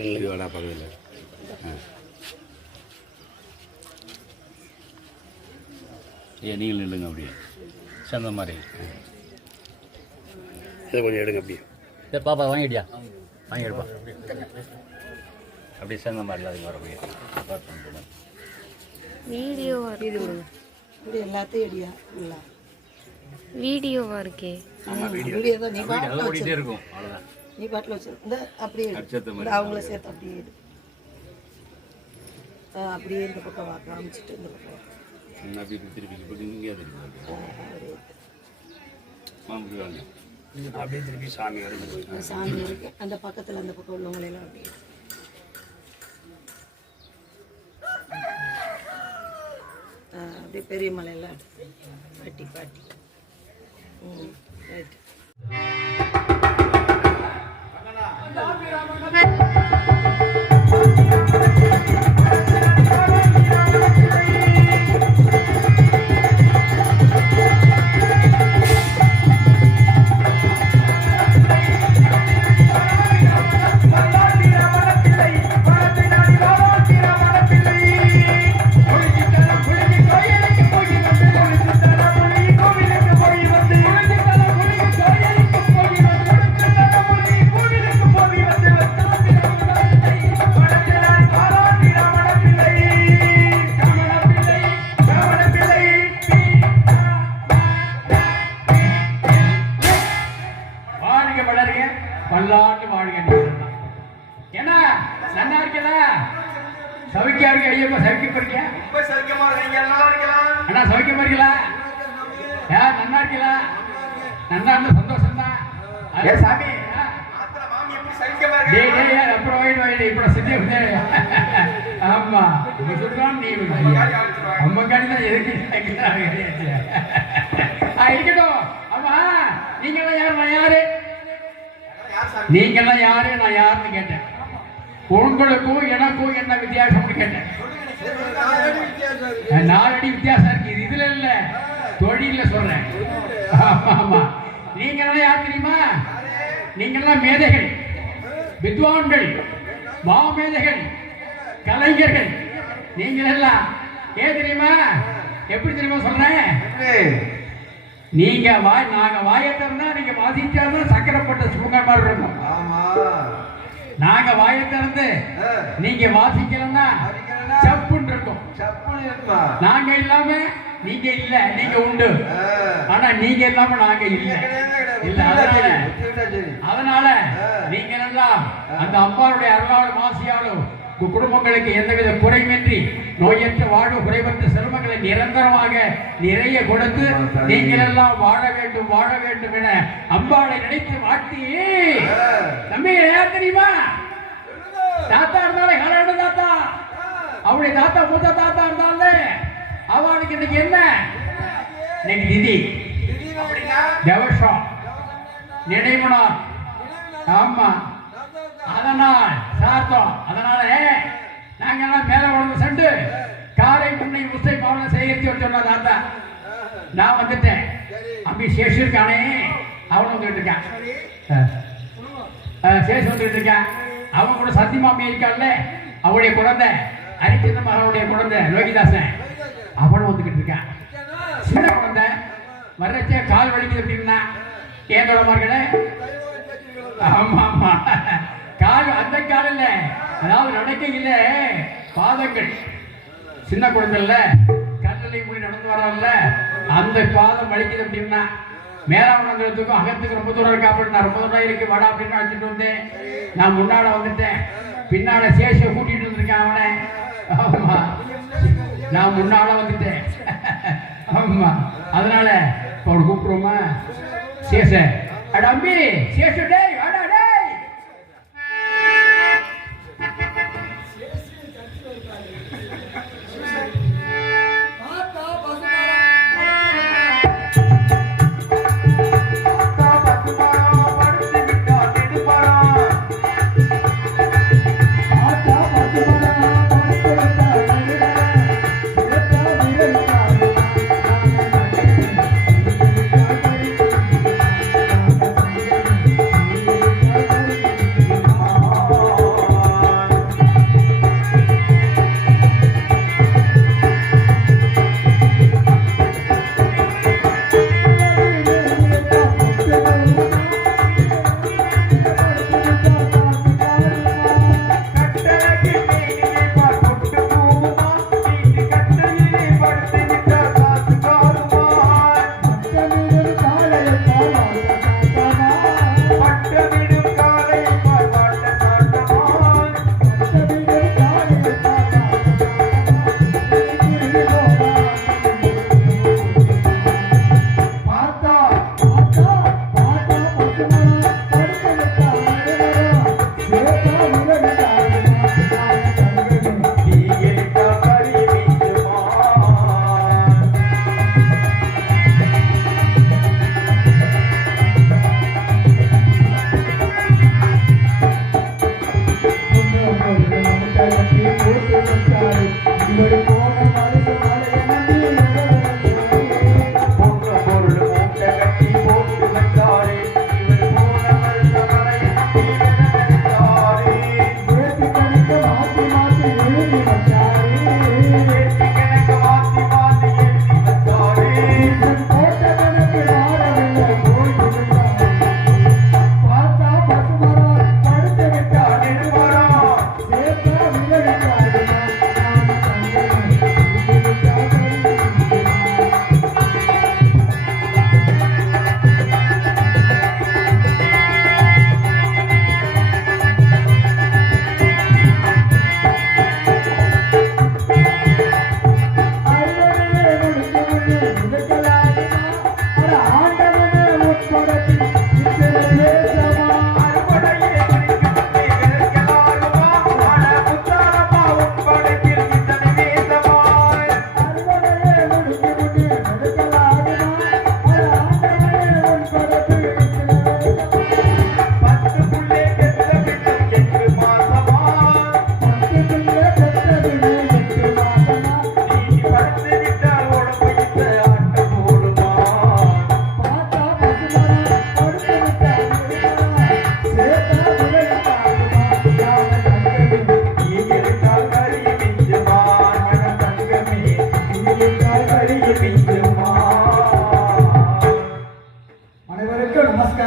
இது வாடா பக்கத்தில். ஏன் நீங்கள் நில்லுங்க அப்படியே சேர்ந்த மாதிரி. இதை கொஞ்சம் எடுங்க அப்படியே. சரி பாப்பா வாங்கிட்டியா? வாங்கிடுப்பா. அப்படியே சேர்ந்த மாதிரி அதுக்கு வர அப்படியே வீடியோவா இருக்கு. எல்லாத்தையும் எடியா இல்லை வீடியோவா இருக்கே. வீடியோ தான். நீ பாட்டில் ஓடிட்டே இருக்கும். அவ்வளோதான். நீ பாட்டில் வச்சு இந்த அப்படியே அவங்கள சேர்த்து அப்படியே எடு. அப்படியே இந்த பக்கம் காமிச்சிட்டு இந்த பக்கம் அப்படியே திருப்பி இங்கே அப்படியே திருப்பி சாமி வருது. சாமி இருக்கு அந்த பக்கத்தில் அந்த பக்கம் உள்ளவங்களெல்லாம் அப்படியே அப்படியே பெரிய மலையெல்லாம் பாட்டி பாட்டி. ரைட். பல்லாண்டு வாழ்க. ஏன்னா நல்லா இருக்கல சவிக்கா இருக்கு. ஐயப்பா சவிக்க போறீங்க? அண்ணா சவிக்கமா இருக்கல? நல்லா இருக்கல? நல்லா இருந்தா சந்தோஷம் தான். அதே சாமி அப்புறம் வாங்கிட்டு இப்ப சித்தி. ஆமா சொல்றான் நீ அம்மா காணிதான் எதுக்கு இருக்கட்டும். ஆமா நீங்கெல்லாம் யாரு நான் யாரு? நீங்கெல்லாம் யாரு நான் யாருன்னு கேட்டேன். உங்களுக்கும் எனக்கும் என்ன வித்தியாசம்னு கேட்டேன். 4 அடி வித்தியாசம் இருக்கு. இதுல இல்ல தொழில சொல்றேன். ஆமா நீங்கெல்லாம் யார் தெரியுமா? நீங்கெல்லாம் மேதைகள், வித்வான்கள், மாமேதைகள், கலைஞர்கள். நீங்களெல்லாம் ஏன் தெரியுமா? எப்படி தெரியுமா சொல்றேன்? நீங்க நாங்க வாயை திறந்தா நீங்க வாசிச்சாதான் சக்கரப்பட்ட சுகர் மாதிரி இருக்கும். நாங்க வாயை திறந்து நீங்க வாசிக்கலன்னா சப்புன்னு இருக்கும். நாங்க இல்லாம நீங்க இல்ல, நீங்க உண்டு. ஆனா நீங்க இல்லாம நாங்க இல்ல. அதனால நீங்க எல்லாம் அந்த அம்மாவுடைய அருளாலும் ஆசியாலும் குடும்பங்களுக்கு எந்தவித குறைவின்றி நோயற்ற வாழ்வு குறைவற்ற செல்வங்களை நிரந்தரமாக நிறைய கொடுத்து நீங்கள் எல்லாம் வாழ வேண்டும் என அம்பாளை நினைத்து வாழ்த்தி. தம்பி யார் தெரியுமா? தாத்தா இருந்தாலும் கலாண்டு தாத்தா, அவருடைய தாத்தா மூத்த தாத்தா இருந்தாலும் அவனுக்கு இன்னைக்கு என்ன? இன்னைக்கு நிதி தேவசம் நினைவுனார். ஆமா அதனால் சாத்தம். அதனால நாங்க எல்லாம் மேல வளர்ந்து சென்று காரை முன்னை முசை பவன சேகரித்து சொன்ன தாத்தா. நான் வந்துட்டேன். அம்பி சேஷு இருக்கானே அவனும் வந்துட்டு இருக்கான். சேஷு வந்துட்டு இருக்கான். அவன் கூட சத்தியமாமி இருக்கான்ல, அவருடைய குழந்தை ஹரிச்சந்திரன் அவருடைய குழந்தை லோகிதாசன் அவனும் வந்துகிட்டு இருக்கான். சின்ன குழந்தை வர்றச்சே கால் வலிக்குது அப்படின்னா ஏன் தொடமார்களே? ஆமா ஆமா கால் அந்த கால் இல்ல, அதாவது நடக்கையில பாதங்கள். சின்ன குழந்தைல கல்லலை மூடி நடந்து வரான்ல, அந்த பாதம் வலிக்குது அப்படின்னா மேலாவணங்கிறதுக்கும் அகத்துக்கு ரொம்ப தூரம் இருக்கா அப்படின்னு ரொம்ப தூரம் இருக்கு வாடா அப்படின்னு அழைச்சிட்டு வந்தேன். நான் முன்னாட வந்துட்டேன். பின்னால சேஷ கூட்டிட்டு வந்திருக்கேன் அவனை. ஆமா நான் முன்னால வந்துட்டேன். ஆமா அதனால அவனை கூப்பிடுவோமா? சேஷ அட அம்பி சேஷ டேய் வாடா டேய்.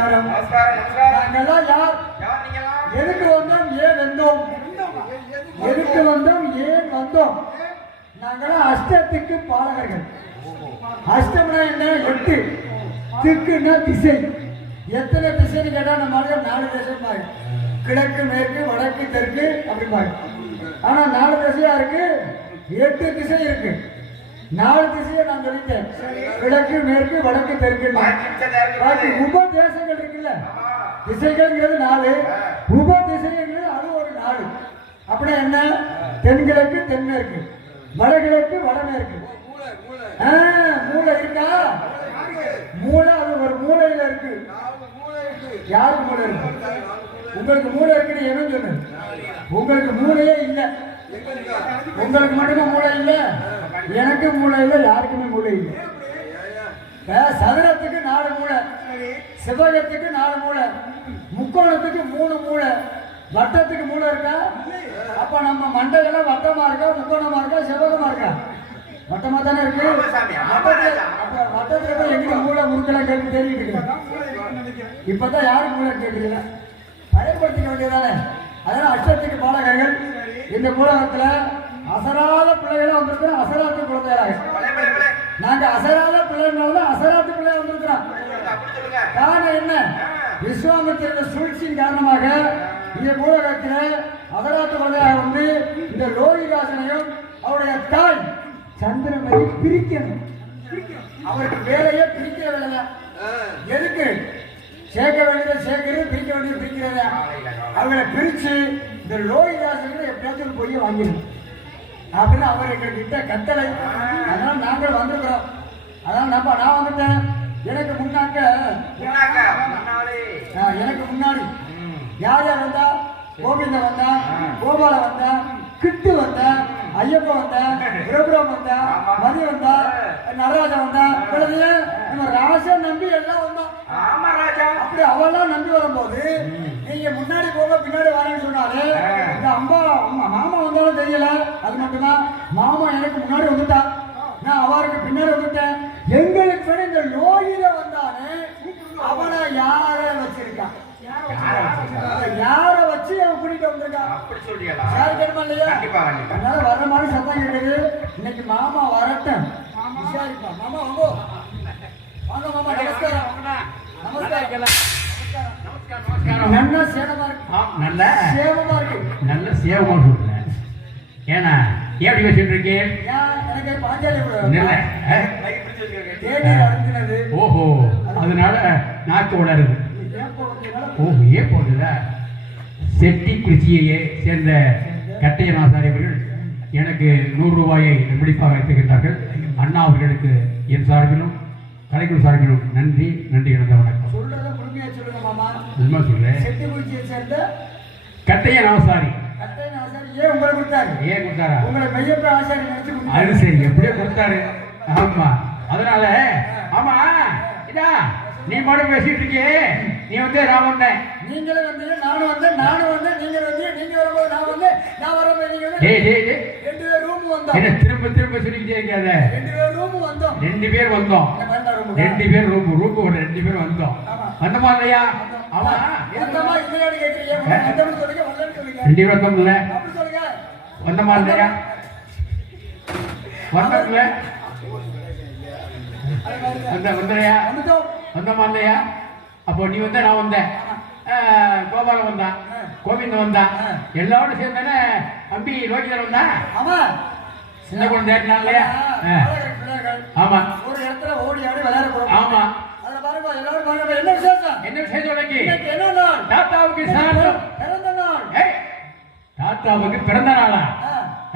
நமஸ்காரம். நாங்கெல்லாம் யார்? எதுக்கு வந்தோம்? ஏன் வந்தோம்? எதுக்கு வந்தோம்? ஏன் வந்தோம்? நாங்கெல்லாம் அஷ்டத்துக்கு பாலகர்கள். அஷ்டம்னா என்ன? 8. திக்குன்னா திசை. எத்தனை திசைன்னு கேட்டா நம்ம 4 திசை. கிழக்கு, மேற்கு, வடக்கு, தெற்கு அப்படிப்பாங்க. ஆனா 4 திசையா இருக்கு, 8 திசை இருக்கு. 4 திசையை நான் சொல்லிட்டேன். கிழக்கு, மேற்கு, வடக்கு, தெற்கு. பாக்கி உபதேசங்கள் இருக்குல்ல, திசைகள்ங்கிறது 4, உபதிசைங்கிறது அது ஒரு 4. அப்படின்னா என்ன? தென்கிழக்கு, தென்மேற்கு, வடகிழக்கு, வடமேற்கு. மூளை இருக்கா? மூளை அது ஒரு மூளையில இருக்கு. யாருக்கு மூளை இருக்கு? உங்களுக்கு மூளை இருக்குன்னு எவன் சொன்ன? உங்களுக்கு மூளையே இல்லை. உங்களுக்கு மட்டும்தான் மூளை இல்லை, எனக்கு மூளை இல்லை, யாருக்குமே மூளை இல்லை. சதுரத்துக்கு 4 மூளை, சிவகத்துக்கு 4 மூளை, முக்கோணத்துக்கு 3 மூளை, வட்டத்துக்கு மூளை இருக்கா? அப்ப நம்ம மண்டையெல்லாம் வட்டமா இருக்கா, முக்கோணமா இருக்கா, செவ்வகமா இருக்கா? வட்டமா தானே இருக்கு. வட்டத்துல போய் எங்க மூளை முறுக்கெல்லாம் கேட்டு தேடிட்டு இருக்கு. இப்பதான் யாரும் மூளை கேட்கல, பயன்படுத்திக்க வேண்டியதானே. அதனால அஷ்டத்துக்கு பாலகர்கள் இந்த உலகத்துல அசராத பிள்ளைகளா வந்திருக்கிறோம். அசராத்து குழந்தைகளாக நாங்க அசராத பிள்ளைகளால அசராத்து பிள்ளையா வந்திருக்கிறோம். காரணம் என்ன? விஸ்வாமித்திர சூழ்ச்சியின் காரணமாக இந்த உலகத்துல அசராத்து குழந்தையாக வந்து இந்த லோகிதாசனையும் அவருடைய தாய் சந்திரமதி பிரிக்கணும். அவருக்கு வேலையே பிரிக்கிற வேலை. எதுக்கு? சேர்க்க வேண்டியதை சேர்க்கிறது, பிரிக்க வேண்டியது பிரிக்கிறது. அவங்களை பிரிச்சு இந்த லோகிதாசனை எப்படியாச்சும் போய் வாங்கிடணும் அப்படின்னு அவர் எங்ககிட்ட கட்டளை. அதனால நாங்கள் வந்திருக்கிறோம். அதனால நான் வந்துட்டேன். எனக்கு முன்னாடி யார் யார் வந்தா? கோவிந்த வந்தா, கோபால வந்தா, கிட்டு வந்தா, ஐயப்ப வந்தா, பிரபுரம் வந்தா, மதி வந்தா, நடராஜா வந்தா. நம்ம ராஜா நம்பி எல்லாம் வந்தோம். அப்படி அவெல்லாம் நம்பி வரும்போது நீங்க முன்னாடி போக பின்னாடி வரேன்னு சொன்னாரு. இந்த மாமா வந்தாலும் தெரியல. அது மட்டும்தான், மாமா எனக்கு முன்னாடி வந்துட்டா, நான் அவருக்கு பின்னாடி வந்துட்டேன். எங்களுக்கு இந்த நோயில வந்தானே அவனை யார வச்சிருக்கான்? யார வச்சு அவன் கூட்டிட்டு வந்திருக்கான்? அதனால வர்ற மாதிரி சத்தம் கேட்குது. இன்னைக்கு மாமா வரட்டும், விசாரிப்பா. மாமா வாங்க, வாங்க மாமா. நமஸ்காரம். நல்ல சேவமா இருக்கு. நல்ல சேவமா இருக்கு. நல்ல சேவமா இருக்கு. ஏன்னா எப்படி வச்சுட்டு இருக்கேன்? எனக்கு பாஞ்சாலி ஓஹோ, அதனால நாக்கு உளருது. ஓஹோ, ஏன் போடுதா? செட்டி குறிச்சியையே சேர்ந்த கட்டையநாசாரி அவர்கள் எனக்கு 100 ரூபாயை நம்பிடிப்பாக வைத்திருக்கின்றார்கள். அண்ணா அவர்களுக்கு என் சார்பிலும் கலைக்குழு சார்பிலும் நன்றி இழந்த வணக்கம். சொல்றத முழுமையா சொல்லுங்க மாமா. உண்மை சொல்றேன். செட்டி குறிச்சியை சேர்ந்த கட்டையநாசாரி. ஏன் உங்களை கொடுத்தாரு? ஏன் கொடுத்தாரா? உங்களை மையப்ப ஆசாரி நினைச்சு கொடுத்தாரு. அது சரி, எப்படியோ கொடுத்தாரு. ஆமா, அதனால ஆமா. இதா நீ மட்டும் பேசிட்டு இருக்கியே, நீ வந்து நான் வந்தேன், நீங்களே வந்து நானும் வந்தேன், நீங்க வந்து நீங்க வரும்போது நான் வந்தேன், நான் வரும்போது நீங்க வந்து 2 பேர் ரூம் வந்தோம். என்ன திரும்ப சொல்லிக்கிட்டே இருக்காத? 2 பேர் ரூம் வந்தோம். 2 பேர் வந்தோம். 2 பேர் ரூம் 2 பேர் வந்தோம். வந்தமா இல்லையா? ஆமா. என்னமா இல்லையான்னு கேக்குறீங்க? வந்தோம்னு சொல்லுங்க, வரலன்னு சொல்லுங்க. 2 பேர் வந்தோம் இல்ல? அப்படி சொல்லுங்க. வந்தமா இல்லையா? வந்தோம் இல்ல? வந்தலையா? வந்தமா இல்லையா? அப்போ நீ வந்த, நான் வந்தேன், கோபாலம் வந்தான், கோவிந்தன் வந்தான், எல்லாரும் சேர்ந்தானே அம்பி லோகிதர் வந்தா. ஆமா, சின்ன குழந்தை இல்லையா? ஆமா, ஒரு இடத்துல ஓடி ஆடி விளையாட போறோம். ஆமா, அதுல பாருங்க எல்லாரும் பாருங்க. என்ன விசேஷம்? என்ன விசேஷம்? இன்னைக்கு என்ன நாள்? தாத்தாவுக்கு பிறந்த நாள். தாத்தாவுக்கு பிறந்த நாளா?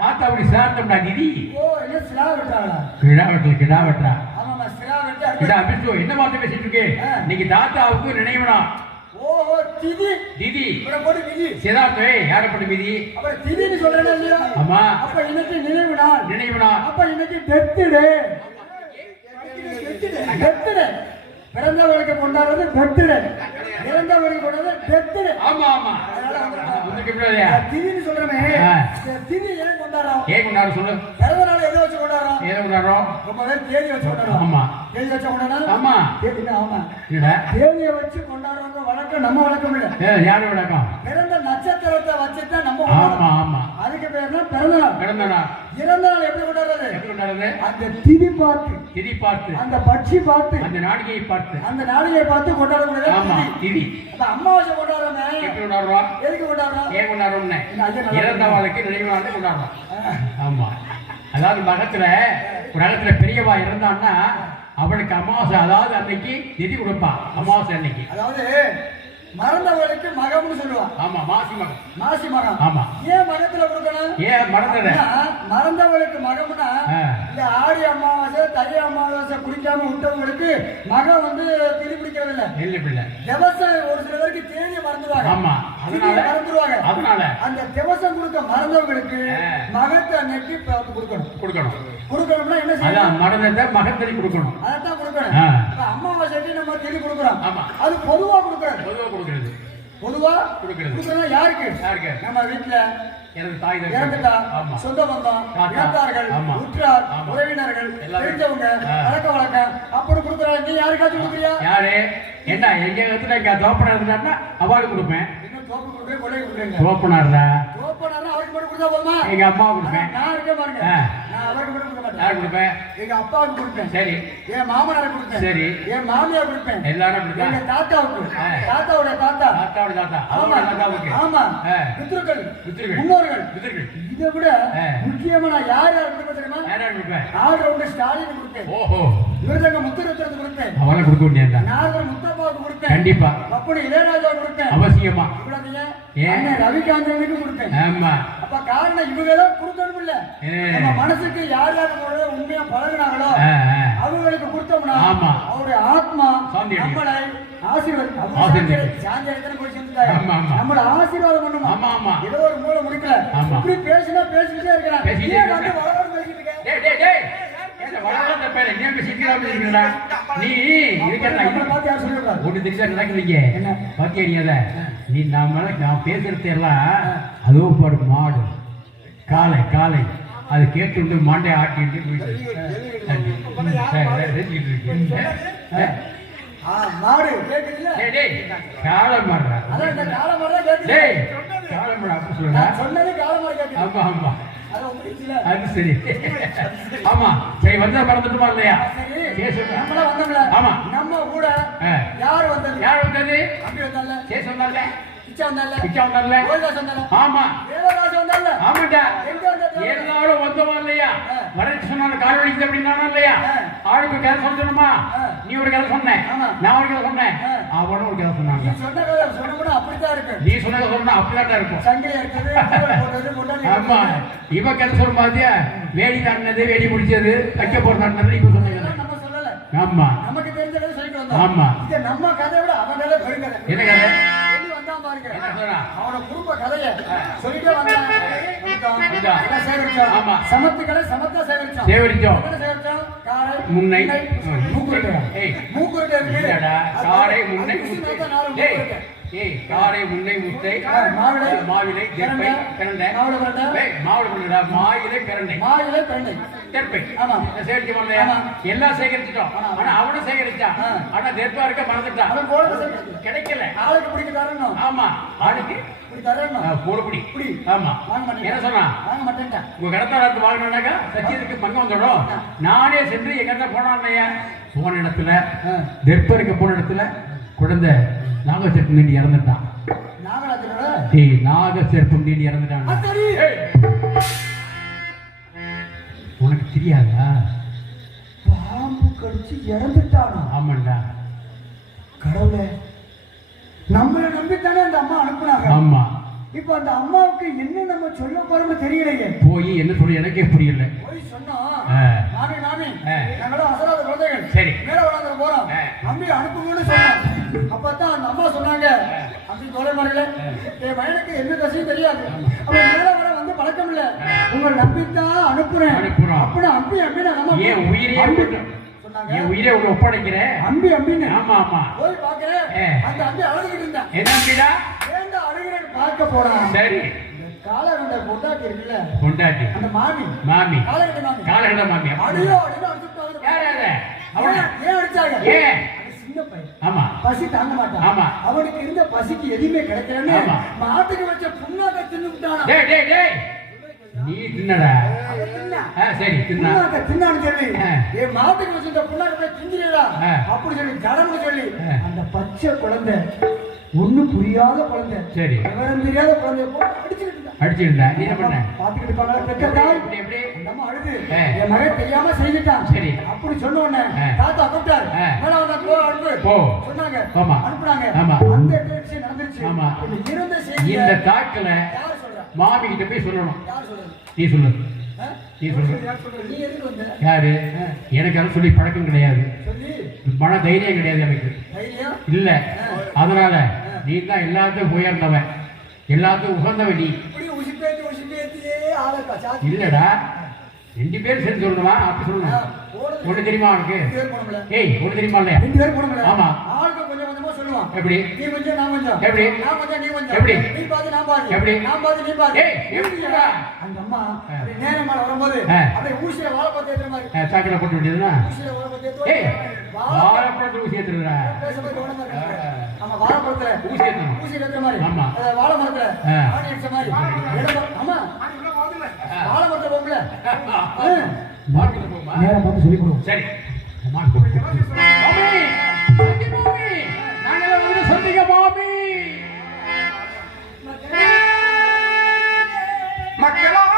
தாத்தாவுக்கு சிராத்தம்டா நிதி. ஓ, என்ன சிரா வெட்டாளா? கிடா வெட்டா. ஆமாமா, சிரா வெட்டா. கிடா பிச்சு என்ன வார்த்தை பேசிட்டு இருக்கே? இன்னைக்கு தாத்தாவுக்கு நினைவுனா. ஓஹோ, திதி. இவர போடு விதி. சிராத்தே யார போடு விதி? அப்புறம் திதின்னு சொல்றேனே இல்லையா? ஆமா. அப்ப இன்னைக்கு நினைவுனா. அப்ப இன்னைக்கு டெத் டே. பிறந்தவருக்கு கொண்டாடுறது பர்த்டே, இறந்தவருக்கு கொண்டாடுறது டெத் டே. ஆமா. திதின்னு சொல்றமே, திதி ஏன் கொண்டாடுறோம்? சொல்லு. பிறந்த நாள் எதை வச்சு கொண்டாடுறோம்? ரொம்ப பேர் தேதி வச்சு கொண்டாடுறோம். ஆமா, தேதி வச்சு கொண்டாடுறோம். ஆமா, தேதி ஆமா என்னடா தேதியை வச்சு கொண்டாடுறவங்க வழக்கம் நம்ம வழக்கம் இல்ல. யாரு வழக்கம்? பிறந்த நட்சத்திரத்தை வச்சுதான் நம்ம ஆமா கொண்டாடுறோம். ஆமா அதுக்கு பேர் தான் பிறந்த நாள். பிறந்த நாள். இறந்த நாள் எப்படி கொண்டாடுறது? எப்படி கொண்டாடுறது? அந்த திதி பார்த்து, திதி பார்த்து, அந்த பட்சி பார்த்து, அந்த நாடிகையை பார்த்து, அந்த நாளிகை பார்த்து கொண்டாடக்கூடியது ஆமா திதி. அந்த அமாவாசை கொண்டாடுறோமே எப்படி கொண்டாடுறோம்? எதுக்கு கொண்டாடுறோம்? ஏன் கொண்டாடுறோம்னு இறந்த வாழ்க்கை நினைவு நாள் கொண்டாடுறோம். ஆமா, அதாவது உலகத்துல பெரியவா இருந்தான்னா அவளுக்கு அமாவாசை, அதாவது அன்னைக்கு திதி கொடுப்பா. அமாவாசை அன்னைக்கு, அதாவது மறந்தவளுக்கு மகம்னு சொல்லுவான். ஆமா, மாசி மகம். மாசி மகம். ஆமா. ஏன் மகத்துல கொடுக்கணும்? ஏன் மறந்தத? மறந்தவளுக்கு மகம்னா இந்த ஆடி அமாவாசை தை அமாவாசை குடிக்காம விட்டவங்களுக்கு மகம் வந்து திதி பிடிக்கிறது இல்ல. இல்ல பிள்ளை திவசம் ஒரு சில பேருக்கு தேதியை மறந்துடுவாங்க. ஆமா, அதனால மறந்துடுவாங்க. அதனால அந்த திவசம் கொடுக்க மறந்தவங்களுக்கு மகத்தை அன்னைக்கு கொடுக்கணும். கொடுக்கணும்னா என்ன செய்யணும்? அதான் மறந்தத மகத்தறி கொடுக்கணும். அதான் கொடுக்கணும். அமாவாசைக்கு நம்ம திதி கொடுக்குறோம். ஆமா, அது பொதுவா கொடுக்குறது. பொதுவா கொடுக்குறது யாருக்கு? நம்ம வீட்டுல எனக்கு தாய் இறந்துட்டா, சொந்த பந்தம், இறந்தார்கள், உற்றார், உறவினர்கள், தெரிஞ்சவங்க, வழக்க வழக்கம் அப்படி கொடுக்குறாங்க. நீ யாருக்காச்சும் கொடுக்குறியா? யாரு என்ன எங்க இடத்துல தோப்பனா இருந்தாருன்னா அவளுக்கு கொடுப்பேன். தோப்பு கொடுப்பேன், கொடை கொடுப்பேன். தோப்பனார்தா தோப்பனார்னா அவருக்கு மட்டும் கொடுத்தா போதுமா? எங்க அம்மா கொடுப்பேன். நான் இருக்க பாருங்க, நான் அவருக்கு மட்டும் கொடுக்க மாட்டேன். யாரு கொடுப்பேன்? எங்க அப்பாவுக்கு கொடுப்பேன். சரி. என் மாமனாருக்கு கொடுப்பேன். சரி. என் மாமியார் கொடுப்பேன். எல்லாரும் கொடுப்பேன். எங்க தாத்தாவுக்கு, தாத்தாவோட தாத்தா, தாத்தாவோட தாத்தா, ஆமா தாத்தாவுக்கு, ஆமா, பித்ருக்கள், முன்னோர்கள். இதை விட முக்கியமா நான் யார் கொடுப்பேன் தெரியுமா? யார் கொடுப்பேன்? ஆல்ரவுண்டர் ஸ்டாலின் கொடுப்பேன். ஓஹோ, விருதங்க முத்துரத்னத்துக்கு கொடுப்பேன். அவளை கொடுக்க முடியாது. நாகர் முத்தப்பாவுக்கு கொடுப்பேன். கண்டிப்பா. அப்படி இளையராஜா கொடுப்பேன். அவசியமா. அண்ணன் ரவிகாந்தனுக்கு கொடுப்பேன். ஆமா. அப்ப காரணம் இவங்க தான் கொடுக்கணும் இல்ல, நம்ம மனசுக்கு யார் யார் உண்மையா பழகினாங்களோ அவங்களுக்கு கொடுத்தோம்னா அவருடைய ஆத்மா நம்மளை நம்மள ஆசீர்வாதம் பண்ணுமா. ஏதோ ஒரு மூளை முடிக்கல, இப்படி பேசினா பேசிக்கிட்டே இருக்கிறான். நீ நான் பேசுறது எல்லாம் அதோ பாரு மாடு காலை காலை அது கேட்டு மாண்டை ஆட்டிட்டு மாடு காலை மாடுறா சொன்னது காலமாடு. ஆமா ஆமா, அது சரி. ஆமா சரி, வந்தா மறந்துட்டுமா இல்லையா? ஆமா, நம்ம கூட யார் வந்தது? யார் வந்தது? அப்படி வந்தால சே சொன்னால பிச்சா வந்தால, பிச்சா வந்தால, கோயிலாஸ் வந்தால, ஆமா தேவதாஸ் வந்தால. ஆமாடா, எங்க வந்தால? எல்லாரும் வந்தோமா இல்லையா? வரச்சு சொன்னால கால் வலிக்குது அப்படின்னா இல்லையா? ஆளுக்கு கதை சொல்லணுமா? நீ ஒரு கதை சொன்ன, நான் ஒரு கதை சொன்னேன், அவனும் ஒரு கதை சொன்னாங்க. சொன்ன கதை சொன்னா அப்படித்தான் இருக்கு. நீ சொன்னதை சொன்னா அப்படிதான் இருக்கும். சங்கிலியா இருக்குது. ஆமா, இவ கதை சொல்ல மாதிரியா வேடி தாண்டினது, வேடி முடிச்சது, வைக்க போறது இப்ப சொன்னீங்க. நம்ம சொல்லல. ஆமா, நமக்கு தெரிஞ்ச கதை சொல்லிட்டு வந்தோம். ஆமா, இது நம்ம கதையை விட அவன் கதை பெருங்கதை. என்ன கதை? வந்தான் பாருங்க, என்ன சொல்றா? அவனோட குடும்ப கதையை சொல்லிட்டே வந்தான். சமத்துக்களை சமத்தா சேகரிச்சோம். சேகரிச்சோம். காரை, முன்னை, மூக்குருட்டை. மூக்குருட்டை இருக்கு. காரை, முன்னை, முத்தை. காரை, முன்னை, முத்தை, மாவிலை, மாவிலை, தெற்பை, பிரண்டை, மாவிலை, மாயிலை, பிரண்டை, மாயிலை, பிரண்டை, தெற்பை. ஆமா, சேகரிச்சோம் இல்லையா? எல்லாம் சேகரிச்சிட்டோம். ஆனா அவனும் சேகரிச்சான். ஆனா தெற்பா இருக்க மறந்துட்டான். கிடைக்கல. ஆளுக்கு பிடிக்க தரணும். ஆமா, ஆளுக்கு போடுபடி. ஆமா, என்ன சொன்னா? உங்க கடத்தாரத்து வாங்கினாக்கா சத்தியத்துக்கு பங்கம் வந்துடும். நானே சென்று எங்க இடத்துல போனான்னையா, போன இடத்துல தெற்ப இருக்க போன இடத்துல குழந்தை நாகசேர்ப்பம் நீண்டி இறந்துட்டான். நாகசேர்ப்பம் நீண்டி இறந்துட்டான். உனக்கு தெரியாதா? பாம்பு கடிச்சு இறந்துட்டானா? ஆமாண்டா. கடவுளே, நம்மளை நம்பித்தானே அந்த அம்மா அனுப்புனாங்க. ஆமா, இப்ப அந்த அம்மாவுக்கு என்ன நம்ம சொல்ல போறோம்னு தெரியலையே. போய் என்ன சொல்லி எனக்கே புரியல. போய் சொன்னோம், மாமி மாமி நாங்களும் அசராத குழந்தைகள், சரி மேல வளர்ந்து போறோம், நம்பி அனுப்புங்கன்னு சொன்னோம். அப்பதான் அந்த அம்மா சொன்னாங்க, அப்படி சொல்ல மாட்டல, என் பையனுக்கு எந்த தசையும் தெரியாது, அவன் மேல வர வந்து பழக்கம் இல்ல, உங்களை நம்பித்தான் அனுப்புறேன் அப்படின்னு அம்பி அம்பின்னு நம்ம ஏன் உயிரே என் உயிரை உங்க ஒப்படைக்கிறேன். அம்பி அம்பின்னு. ஆமா ஆமா, போய் பாக்குறேன், அந்த அம்பி அழுதுகிட்டு இருந்தா. என்ன அம்பிடா? ஏண்டா அழுகிறேன்னு பார்க்க போறான். சரி, காலகண்ட பொண்டாட்டி இருக்குல்ல, பொண்டாட்டி, அந்த மாமி, மாமி, காலகண்ட மாமி, காலகண்ட மாமி. அடியோ அடியோ அடிச்சுட்டாங்க. யார் யாரு? அவன ஏன் அடிச்சாங்க? ஏன் சின்ன பையன். ஆமா பசி தாங்க மாட்டான். ஆமா. அவனுக்கு இருந்த பசிக்கு எதுவுமே கிடைக்கலன்னு ஆமா. மாட்டுக்கு வச்ச புண்ணாக்க தின்னு விட்டானா. டேய் டேய் டேய் நீ தின்னடா. அவன் தின்னா. சரி தின்னா. புண்ணாக்க தின்னான்னு சொல்லி ஆ. என் மாட்டுக்கு வச்சிருந்த புண்ணாக்க போய் திங்கிறீடா ஆ. அப்படி சொல்லி ஜடம்னு சொல்லி ஆ. அந்த பச்சை குழந்தை ஒண்ணும் புரியாத குழந்தை சரி. விவரம் தெரியாத குழந்தைய போட்டு அடிச்சுக்கிட்டு இருந்தா. அடிச்சிருந்தா நீ என்ன பண்ண? பாத்துக்கிட்டு இருப்பாங்களா பெத்த தாய். எப்படி எப்படி? அந்த அம்மா அழுது ஆ. என் மகன் தெரியாம செய்துட்டான். சரி. அப்படி சொன்ன உடனே ஆ. தாத்தா கூப்பிட்டாரு. ஆ. மேல வந்தா போ அனுப்பு. போ. சொன்னாங்க. ஆமா. அனுப்புனாங்க. ஆமா. அந்த விஷயம் நடந்துருச்சு. ஆமா. இந்த இருந்த செய்தி இந்த காட்டுல யார் சொல்றா? மாமி கிட்ட போய் சொல்லணும். யார் சொல்றது? நீ சொல்லு. ஆ? நீ சொல்லு. யார் சொல்றது? நீ எதுக்கு வந்த? யாரு? எனக்கு அதை சொல்லி பழக்கம் கிடையாது. சொல்லி மன தைரியம் கிடையாது எனக்கு. தைரியம் இல்ல அதனால நீ தான் எல்லாத்தையும் உயர்ந்தவன், எல்லாத்தையும் உகந்தவன் நீ. இப்படி உசிப்பேத்தியே ஆளக்கா சாத்தி. இல்லடா 2 பேர் சேர்ந்து சொல்லணுமா? அப்படி சொல்லணும். ஒண்ணு தெரியுமா உனக்கு? 2 பேர் போனோம்ல. ஏய் ஒண்ணு தெரியுமா இல்லையா? 2 பேர் போனோம்ல. ஆமா. ஆளுக்கு கொஞ்சம் கொஞ்சமா சொல்லுவான். எப்படி? நீ கொஞ்சம் நான் கொஞ்சம். எப்படி? நான் கொஞ்சம் நீ கொஞ்சம். எப்படி? நீ பாதி நான் பாதி. எப்படி? நான் பாதி நீ பாதி. ஏய், எப்படிடா? அந்த அம்மா அப்படியே நேரம் மேல வரும்போது ஆ. அப்படியே ஊசியில வாழைப்பழத்தை ஏத்துற மாதிரி. சாக்கடை போட்டு வேண்டியதுன்னா ஊசியில வாழைப்பழத்தை ஏய் ஏத்துவா. வாழைப்பழத்துல ஊசி ஏத்துறா. பேசும்போது கவனமா இருக்கு. ஆமா வாழைப்பழத்துல ஊசி ஏத்தணும். ஊசியில ஏத்துற மாதிரி. ஆமா. வாழை மரத்துல ஆ. ஆணி அடிச்ச மாதிரி. ஆமா வாழை மரத்துல போகல. மாட்டுல போமா? நேரம் பார்த்து சொல்லி கொடுவோம். சரி மாட்டு போ. மாமி சந்தி மாமி நாங்களே வந்து சந்திக்க மாமி. மக்களாம்